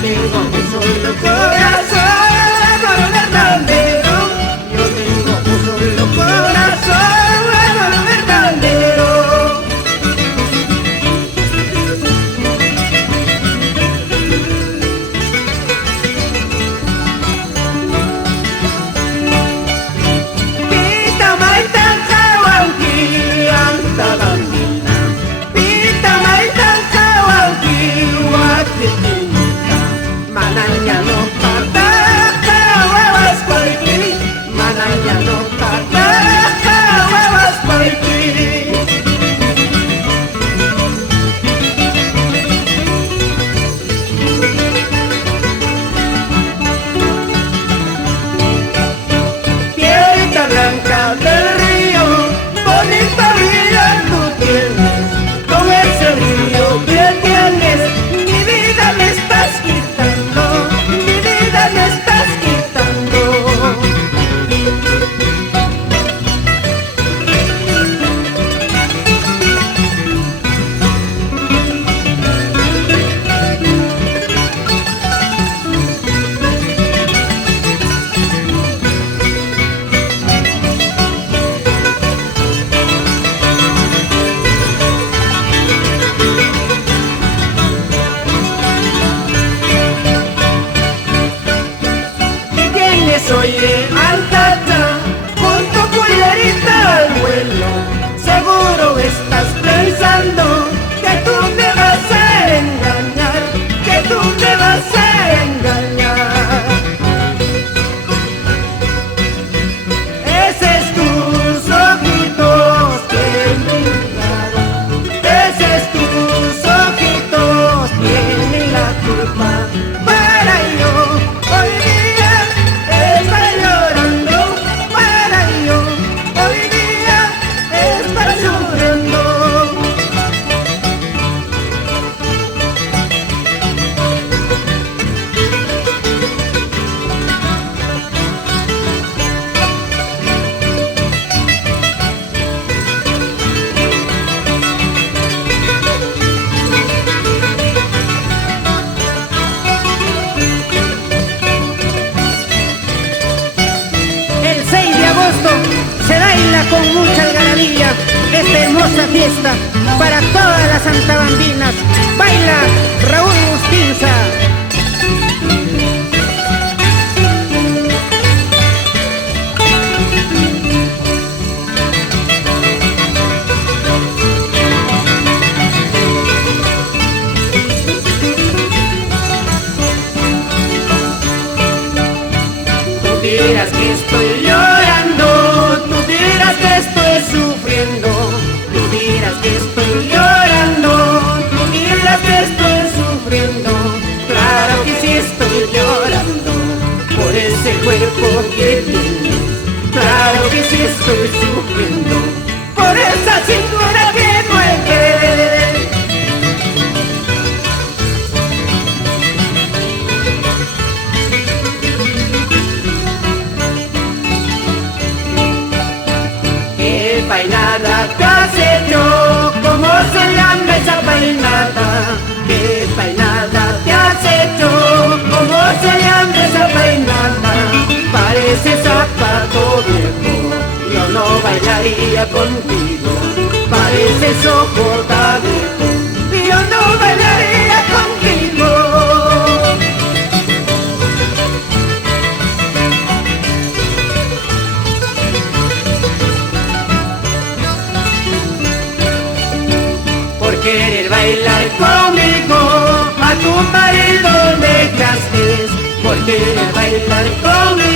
tengo un solo corazón, verdadero. Yo tengo un solo corazón, verdadero. Pita maita kawanki anta bambina, pita maita kawanki wakitinita, mananya no pata kawawas paiki, mananya no pata kawawas paiki. Piedrita blanca del río, bonita vida tú tienes, con ese río que tienes, mi vida me estás quitando, mi vida me estás quitando. Oye, Altata, con tu cullerita al vuelo, seguro estás pensando que tú me vas a engañar, que tú me vas a engañar. Esos tus ojitos tienen la, esos tus ojitos tienen la culpa. Para yo hoy día estar llorando, para yo hoy día estar sufriendo. El 6 de agosto se baila con mucha algarabía esta hermosa fiesta para todas las santabambinas. Baila Raúl Bustinza. Tú dirás que estoy llorando, tú dirás que estoy sufriendo, tú dirás que estoy llorando, tú dirás que estoy sufriendo. Claro que sí estoy llorando por ese cuerpo que tienes, claro que sí estoy sufriendo por esa cintura que mueves. ¿Qué peinada te has hecho? ¿Cómo se llama esa peinada? ¿Qué peinada te has hecho? ¿Cómo se llama esa peinada? Parece zapato viejo, yo no bailaría contigo. Pareces ojo viejo, yo no bailaría contigo. Por querer bailar conmigo, a tu marido dejaste. Por querer bailar conmigo,